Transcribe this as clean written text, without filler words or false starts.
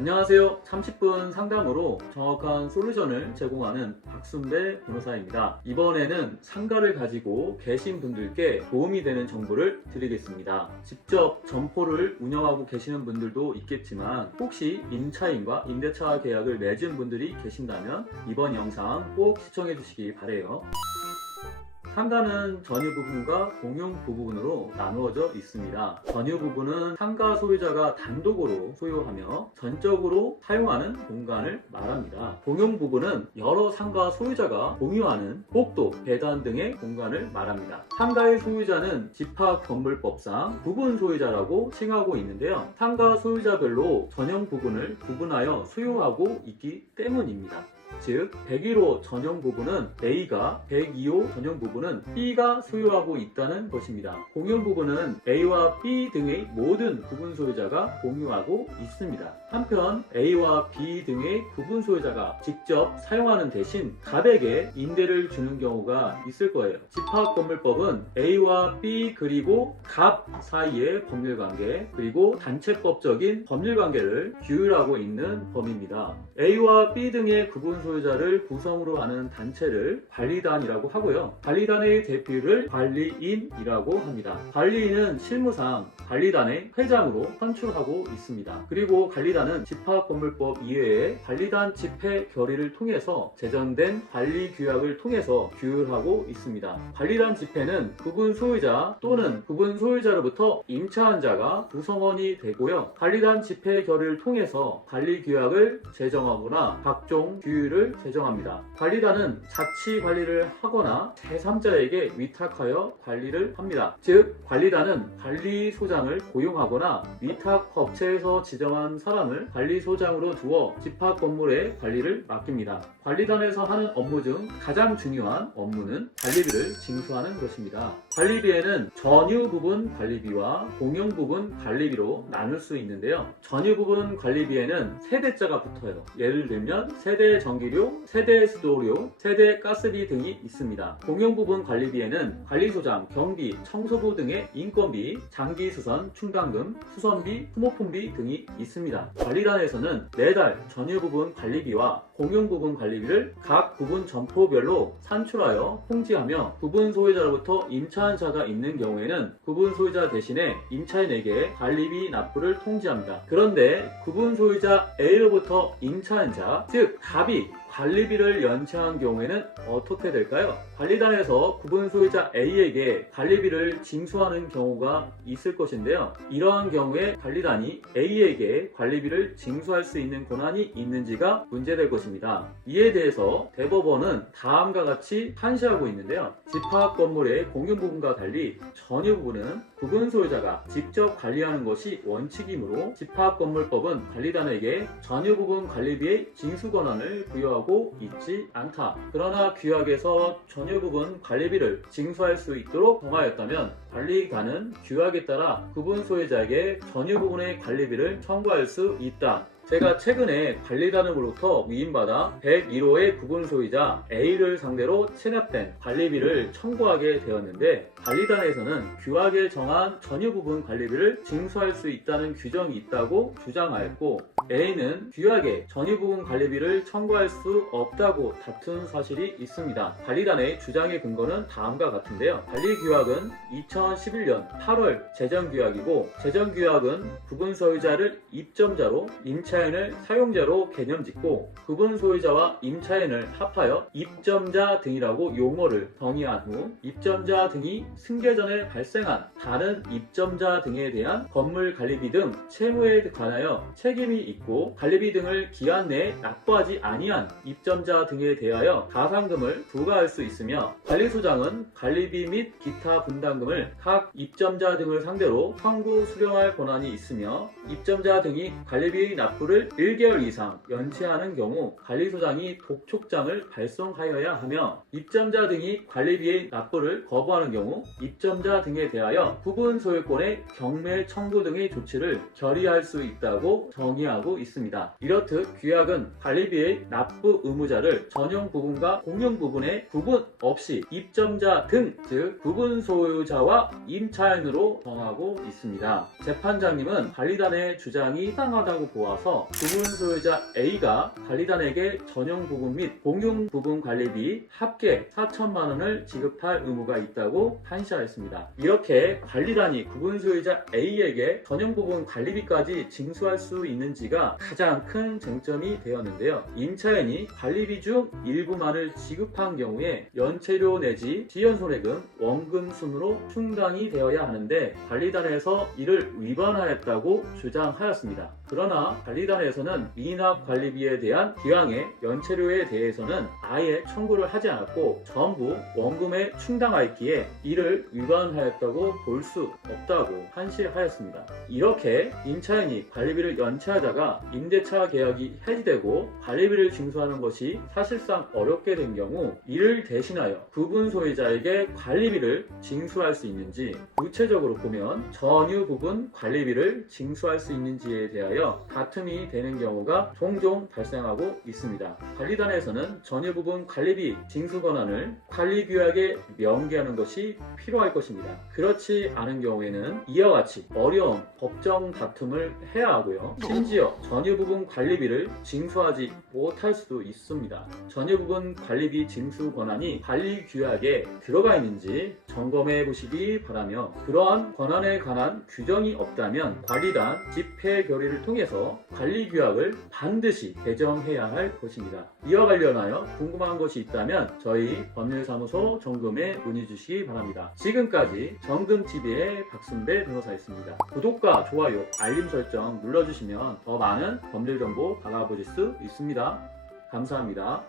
안녕하세요. 30분 상담으로 정확한 솔루션을 제공하는 박순배 변호사입니다. 이번에는 상가를 가지고 계신 분들께 도움이 되는 정보를 드리겠습니다. 직접 점포를 운영하고 계시는 분들도 있겠지만 혹시 임차인과 임대차 계약을 맺은 분들이 계신다면 이번 영상 꼭 시청해 주시기 바래요. 상가는 전유 부분과 공용 부분으로 나누어져 있습니다. 전유 부분은 상가 소유자가 단독으로 소유하며 전적으로 사용하는 공간을 말합니다. 공용 부분은 여러 상가 소유자가 공유하는 복도, 계단 등의 공간을 말합니다. 상가의 소유자는 집합건물법상 부분 소유자라고 칭하고 있는데요. 상가 소유자별로 전용 부분을 구분하여 소유하고 있기 때문입니다. 즉 101호 전용 부분은 A가, 102호 전용 부분은 B가 소유하고 있다는 것입니다. 공용 부분은 A와 B 등의 모든 구분 소유자가 공유하고 있습니다. 한편 A와 B 등의 구분 소유자가 직접 사용하는 대신 갑에게 임대를 주는 경우가 있을 거예요. 집합건물법은 A와 B 그리고 갑 사이의 법률관계 그리고 단체법적인 법률관계를 규율하고 있는 법입니다. A와 B 등의 구분 소유자를 구성으로 하는 단체를 관리단이라고 하고요. 관리단의 대표를 관리인이라고 합니다. 관리인은 실무상 관리단의 회장으로 선출하고 있습니다. 그리고 관리단은 집합건물법 이외에 관리단 집회 결의를 통해서 제정된 관리규약을 통해서 규율하고 있습니다. 관리단 집회는 구분 소유자 또는 구분 소유자로부터 임차한 자가 구성원이 되고요. 관리단 집회 결의를 통해서 관리규약을 제정하거나 각종 규율을 제정합니다. 관리단은 자치 관리를 하거나 제3자에게 위탁하여 관리를 합니다. 즉 관리단은 관리소장을 고용하거나 위탁업체에서 지정한 사람을 관리소장으로 두어 집합건물의 관리를 맡깁니다. 관리단에서 하는 업무 중 가장 중요한 업무는 관리비를 징수하는 것입니다. 관리비에는 전유 부분 관리비와 공용 부분 관리비로 나눌 수 있는데요. 전유 부분 관리비에는 세대자가 붙어요. 예를 들면 세대 전기료, 세대 수도료, 세대 가스비 등이 있습니다. 공용 부분 관리비에는 관리소장, 경비, 청소부 등의 인건비, 장기수선, 충당금, 수선비, 수모품비 등이 있습니다. 관리단에서는 매달 전유 부분 관리비와 공용 부분 관리비를 각 부분 점포별로 산출하여 통지하며 부분 소유자로부터 임차한 자가 있는 경우에는 부분 소유자 대신에 임차인에게 관리비 납부를 통지합니다. 그런데 부분 소유자 A로부터 임차한 자, 즉 갑이 관리비를 연체한 경우에는 어떻게 될까요? 관리단에서 구분 소유자 A에게 관리비를 징수하는 경우가 있을 것인데요. 이러한 경우에 관리단이 A에게 관리비를 징수할 수 있는 권한이 있는지가 문제될 것입니다. 이에 대해서 대법원은 다음과 같이 판시하고 있는데요. 집합건물의 공용 부분과 달리 전유 부분은 구분 소유자가 직접 관리하는 것이 원칙이므로 집합건물법은 관리단에게 전유 부분 관리비의 징수 권한을 부여하고 있지 않다. 그러나 규약에서 전유 부분 관리비를 징수할 수 있도록 정하였다면 관리단은 규약에 따라 구분 소유자에게 전유 부분의 관리비를 청구할 수 있다. 제가 최근에 관리단으로부터 위임받아 101호의 구분 소유자 A를 상대로 체납된 관리비를 청구하게 되었는데 관리단에서는 규약에 정한 전유 부분 관리비를 징수할 수 있다는 규정이 있다고 주장하였고 A는 규약에 전유 부분 관리비를 청구할 수 없다고 다툰 사실이 있습니다. 관리단의 주장의 근거는 다음과 같은데요. 관리규약은 2011년 8월 제정규약이고 제정규약은 구분 소유자를 입점자로 임차인을 사용자로 개념짓고 구분 소유자와 임차인을 합하여 입점자 등이라고 용어를 정의한 후 입점자 등이 승계 전에 발생한 다른 입점자 등에 대한 건물 관리비 등 채무에 관하여 책임이 있고 관리비 등을 기한 내에 납부하지 아니한 입점자 등에 대하여 가상금을 부과할 수 있으며 관리소장은 관리비 및 기타 분담금을 각 입점자 등을 상대로 청구 수령할 권한이 있으며 입점자 등이 관리비 납부를 1개월 이상 연체하는 경우 관리소장이 독촉장을 발송하여야 하며 입점자 등이 관리비의 납부를 거부하는 경우 입점자 등에 대하여 부분 소유권의 경매 청구 등의 조치를 결의할 수 있다고 정의하고 있습니다. 이렇듯 규약은 관리비의 납부 의무자를 전용 부분과 공용 부분의 구분 없이 입점자 등, 즉 부분 소유자와 임차인으로 정하고 있습니다. 재판장님은 관리단의 주장이 타당하다고 보아서 관리단에서 부분 소유자 A가 관리단에게 전용 부분 및 공용 부분 관리비 합계 4천만 원을 지급할 의무가 있다고 판시하였습니다. 이렇게 관리단이 부분 소유자 A에게 전용 부분 관리비까지 징수할 수 있는지가 가장 큰 쟁점이 되었는데요. 임차인이 관리비 중 일부만을 지급한 경우에 연체료 내지 지연손해금, 원금 순으로 충당이 되어야 하는데 관리단에서 이를 위반하였다고 주장하였습니다. 그러나 관리단에서는 미납 관리비에 대한 기왕의 연체료에 대해서는 아예 청구를 하지 않았고 전부 원금에 충당하였기에 이를 위반하였다고 볼 수 없다고 판시하였습니다. 이렇게 임차인이 관리비를 연체하다가 임대차 계약이 해지되고 관리비를 징수하는 것이 사실상 어렵게 된 경우 이를 대신하여 부분 소유자에게 관리비를 징수할 수 있는지, 구체적으로 보면 전유 부분 관리비를 징수할 수 있는지에 대하여 다툼이 되는 경우가 종종 발생하고 있습니다. 관리단에서는 전유 부분 관리비 징수 권한을 관리규약에 명기하는 것이 필요할 것입니다. 그렇지 않은 경우에는 이와 같이 어려운 법정 다툼을 해야 하고요. 심지어 전유 부분 관리비를 징수하지 못할 수도 있습니다. 전유 부분 관리비 징수 권한이 관리규약에 들어가 있는지 점검해 보시기 바라며, 그러한 권한에 관한 규정이 없다면 관리단 집회 결의를 통해서 관리규약을 반드시 개정해야 할 것입니다. 이와 관련하여 궁금한 것이 있다면 저희 법률사무소 정금에 문의 주시기 바랍니다. 지금까지 정금TV의 박순배 변호사였습니다. 구독과 좋아요, 알림 설정 눌러주시면 더 많은 법률 정보 받아보실 수 있습니다. 감사합니다.